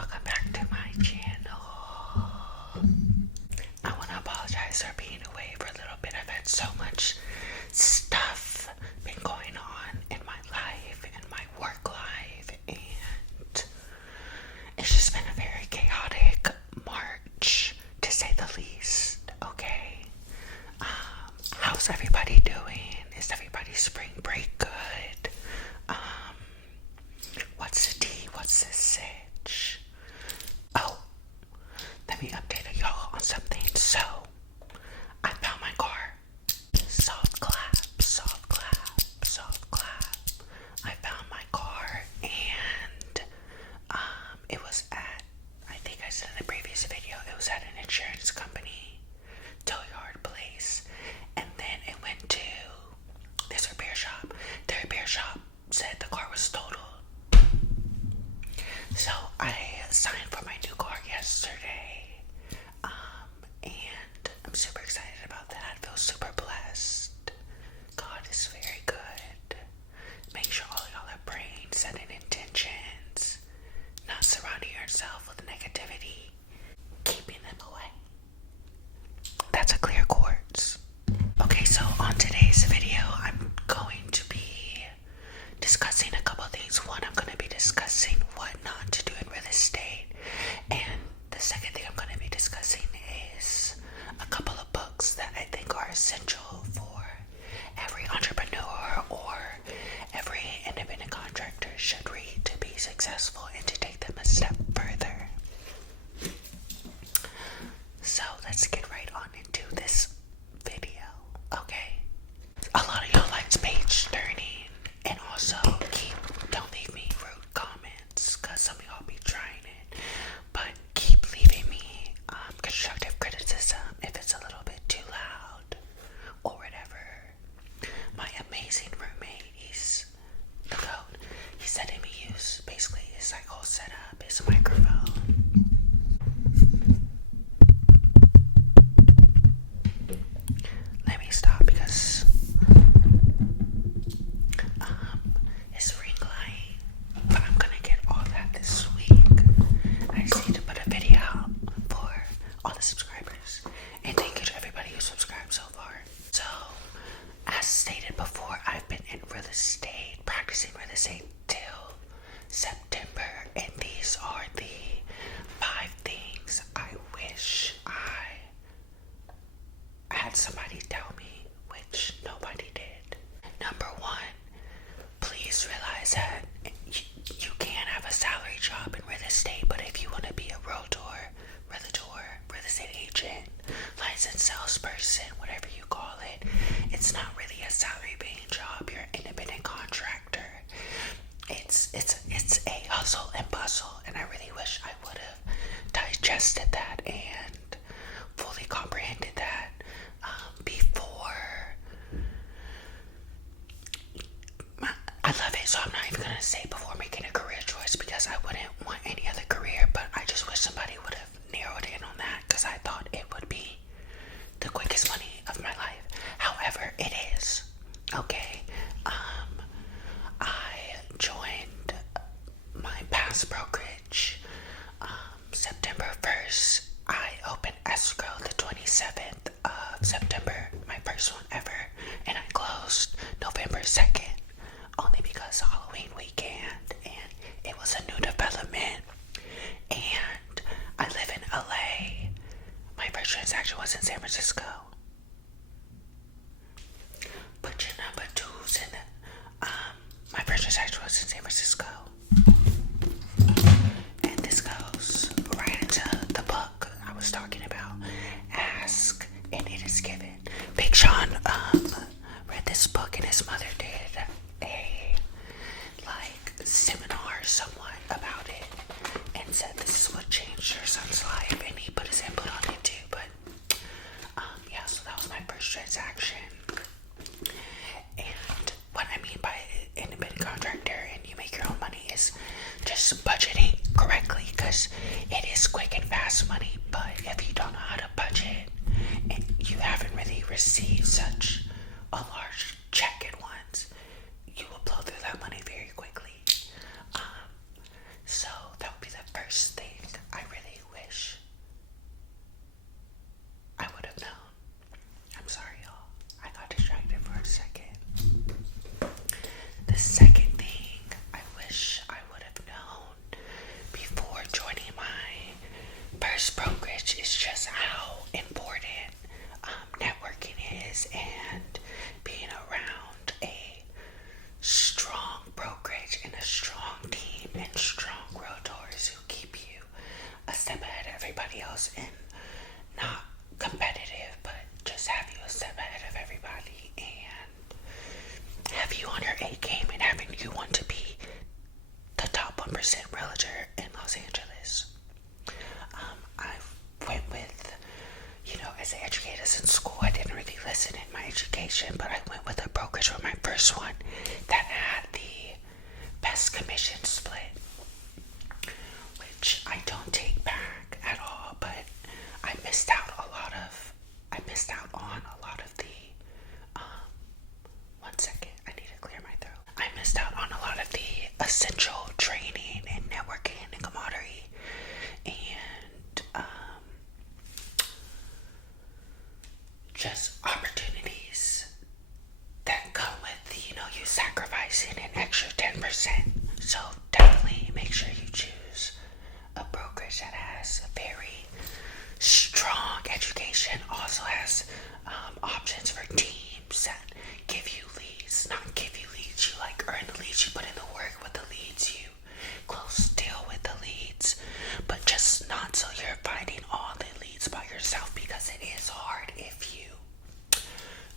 welcome back to my channel. I want to apologize for being away for a little bit. I've had so much stuff been going on in my life and my work life, and it's just been a very chaotic March, to say the least. Okay, how's everybody doing? Is everybody's spring break good? What's the tea? What's the sitch? Oh, let me update y'all on something. So, I found my car. Soft clap, soft clap, soft clap. I found my car, and it was at, I think I said in the previous video, it was at an insurance company, tow yard place, and then it went to this repair shop. The repair shop said the car was totaled. So I signed for my new car yesterday, and I'm super excited about that. I feel super blessed. God is very good. Make sure all y'all are praying, setting intentions, not surrounding yourself with negativity, keeping them away. That's a clear quartz. Okay, so on today's video, I'm going to be discussing a couple things. One, I'm going to be discussing what not to do in real estate, and the second thing I'm going to be discussing is a couple of books that I think are essential for every entrepreneur or every independent contractor should read to be successful and to take them a step further. So let's get right on into this video, okay? A lot of y'all likes page turning, and also don't leave me rude comments, because some of y'all be trying it, but keep leaving me constructive criticism if it's a little bit too loud or whatever. My amazing roommate, he's the goat. He's letting me use basically his like whole setup, his microphone. Let me stop because it's ring light, but I'm gonna get all that this week. I just need to put a video out for all the subscribers, and thank you to everybody who subscribed so far. So, as stated before, I've been in real estate, practicing real estate till September, and these are the 5 things I wish I had somebody tell me, which nobody did. Number 1, please realize that you can have a salary job in real estate, but if you want to be a realtor, real estate agent, licensed salesperson, whatever you call it, it's not really a salary paying job. You're an independent contractor. It's a hustle and bustle, and I really wish I would have digested that and fully comprehended that before. I love it, so I'm not even gonna say before making a career choice, because I wouldn't want any other career, but I just wish somebody would have narrowed in on that, because I thought it would be the quickest money of my life. However, it is. Okay. I joined my past brokerage September 1st. I opened escrow the 27th of September, my first one ever, and I closed November 2nd, only because of Halloween weekend, and it was a new development, and I live in LA. My first transaction was in San Francisco. Put your number 2s in the, my first transaction was in San Francisco. And this goes right into the book I was talking about, Ask and It Is Given. Big Sean read this book, and his mother did a seminar somewhat about it, and said this is what changed her son's life, and he put his input on it too. But yeah, so that was my first transaction. And what I mean by independent contractor and you make your own money is just budgeting correctly, because it is quick and fast money. But if you don't know how to budget and you haven't really received such a large check at once, you will blow through that money very quickly. So that would be the first thing first brokerage is just how important networking is, and being around a strong brokerage and a strong team and strong realtors who keep you a step ahead of everybody else, and not competitive, but just have you a step ahead of everybody and have you on your A game and having you want to be the top 1% realtor in Los Angeles. I went with, as I educated us in school, I didn't really listen in my education, but I went with a brokerage for my first one that had the best commission split, which I don't take back at all, but I missed out on a lot of the, one second, I need to clear my throat. I missed out on a lot of the essential training and networking and camaraderie and just opportunities that come with, you sacrificing an extra 10%. So definitely make sure you choose a brokerage that has a very strong education, also has options for teams that give you leads, not give you leads, you earn the leads, you put in the work with the leads, you close deal with the leads, but just not so you're finding all the leads by yourself, because it is hard if you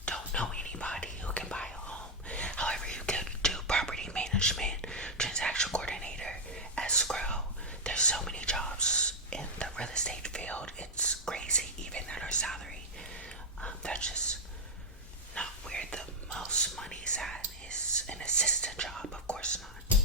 don't know anybody who can buy a home. However, you can do property management, transaction coordinator, escrow. There's so many jobs in the real estate field. It's crazy, even at our salary. That's just not where the most money's at, is an assistant job. Of course not.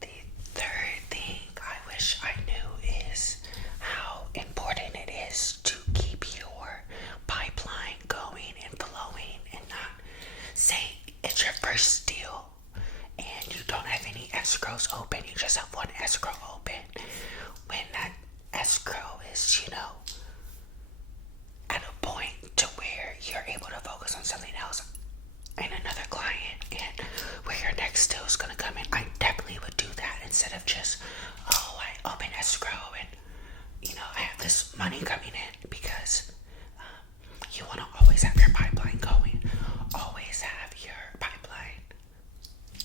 The third thing I wish I knew is how important it is to keep your pipeline going and flowing, and not say it's your first deal and you don't have any escrows open, you just have one escrow open, when that escrow is, at a point to where you're able to focus on something else and another client, and where your next deal is going to come in. I definitely would do that instead of just, I open escrow and, I have this money coming in, because you want to always have your pipeline going, always have your pipeline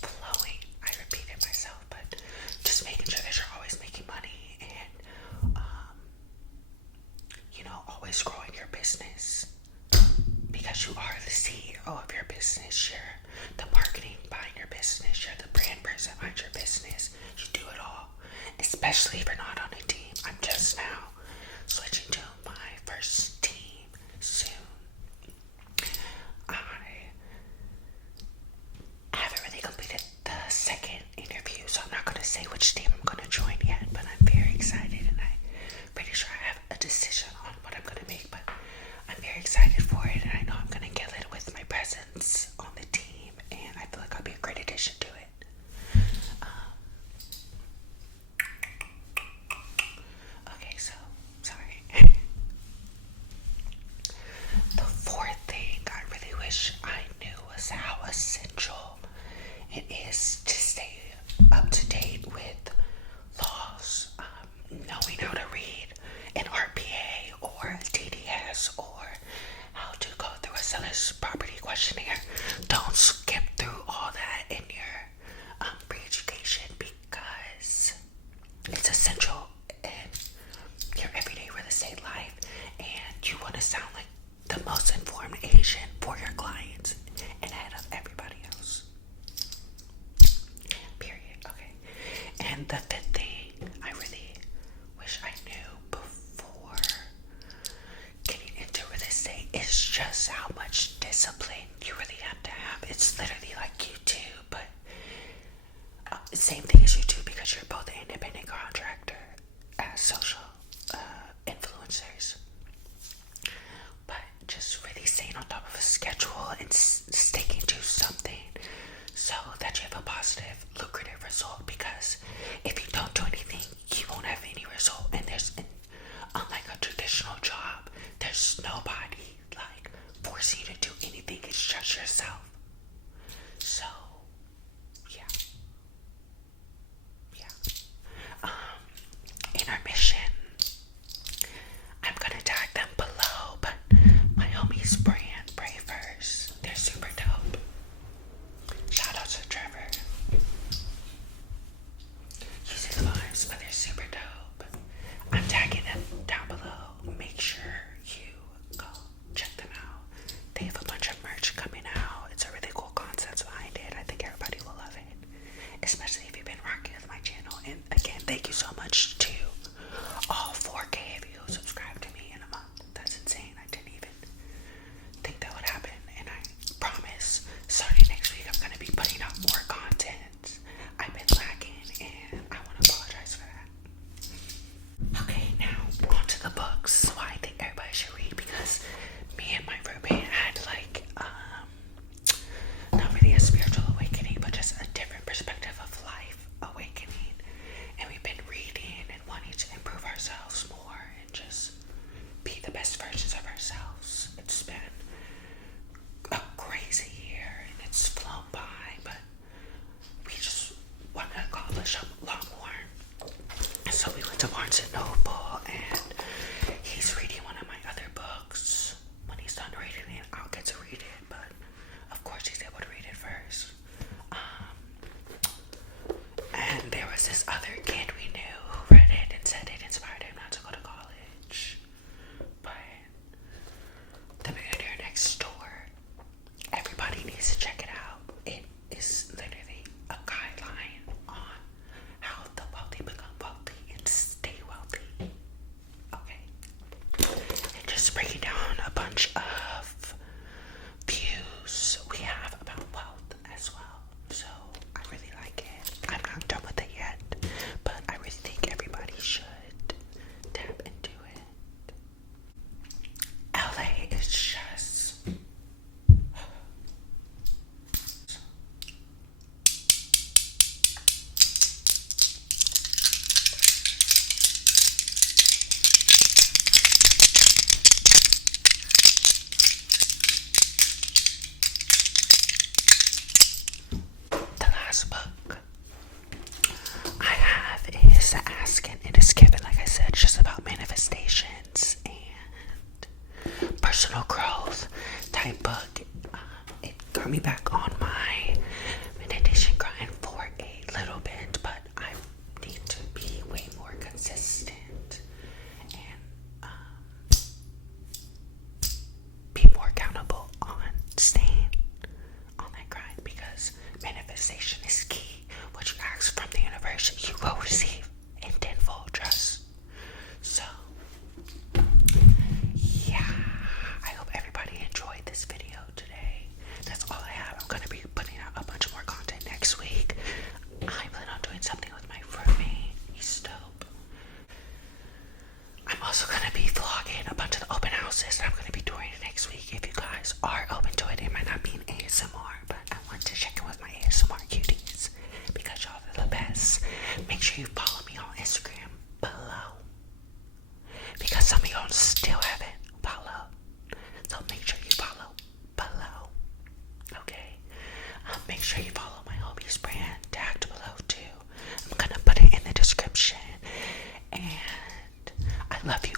flowing. I repeated myself, but just making sure that you're always making money and, always growing your business, because you are the CEO of your business. You're the marketing behind your business. You're the brand person behind your business. You do it all, especially if you're not on a team. I'm just now switching to my first team soon. I haven't really completed the second interview, so I'm not going to say which team I'm going to join yet, but I'm very excited, and I'm pretty sure I have a decision on what I'm going to make, but I'm very excited for it, and I know I'm going to kill it with my presence on the team, and I feel like I'll be a great addition to it. Okay, so, sorry. The fourth thing I really wish I knew was how essential it is to stay up to date with laws, knowing how to read an RPA or a TDS, or how to go through a seller's property questionnaire. Don't skip through all that in your pre-education, because it's essential in your everyday real estate life, and you want to sound like the most informed agent for your clients and ahead of everybody else. Period. Okay. And the fifth thing I really wish I knew before getting into real estate is just how much discipline you really have to have. It's literally like YouTube, but same thing as YouTube, because you're both an independent contractor as social influencers. But just really staying on top of a schedule and sticking to something so that you have a positive, lucrative result, because if you don't do anything, you won't have any result. And unlike a traditional job, there's nobody forcing you to do anything. It's just yourself. So, yeah. In our mission, and again, thank you so much to all 4K of you who subscribed to me in a month. That's insane. I didn't even think that would happen, and I promise starting next week I'm going to be putting out more content. I've been lacking, and I want to apologize for that. Okay, now on to the books. Why I think everybody should read, because me and my roommate had like not really a spiritual awakening, but just a different perspective of life awakening, and we've been reading and wanting to improve ourselves more and just be the best versions of ourselves. It's been a crazy year and it's flown by, but we just want to accomplish a lot more. So we went to Barnes and Noble, and he's reading one of my other books. When he's done reading it, I'll get to read it, but of course he's able to read it first. And there was this other kid we knew who read it and said it inspired him not to go to college. But The Millionaire Next Door, everybody needs to check it out. It is literally a guideline on how the wealthy become wealthy and stay wealthy. Okay. And just breaking down a bunch of views we have about wealth as well. So I really like it. I'm not done with it yet, but I really think everybody should tap into it. LA is just the last book I have is The Ask and It Is Given. Like I said, it's just about manifestations and personal growth type book. It got me back on my meditation grind for a little bit, but I need to be way more consistent and be more accountable on staying on that grind, because manifestation is key. What you ask from the universe, you will receive in tenfold. Trust. So, yeah, I hope everybody enjoyed this video today. That's all I have. I'm going to be putting out a bunch more content next week. I plan on doing something with my roommate. He's dope. I'm also going to be vlogging a bunch of the open houses that I'm going to be doing next week. If you guys are open to it, it might not be an ASMR, but I want to check in with my ASMR cuties because y'all are the best. Make sure you follow me on Instagram below, because some of y'all still haven't followed. So make sure you follow below. Okay? Make sure you follow my hobbies brand tagged below too. I'm going to put it in the description. And I love you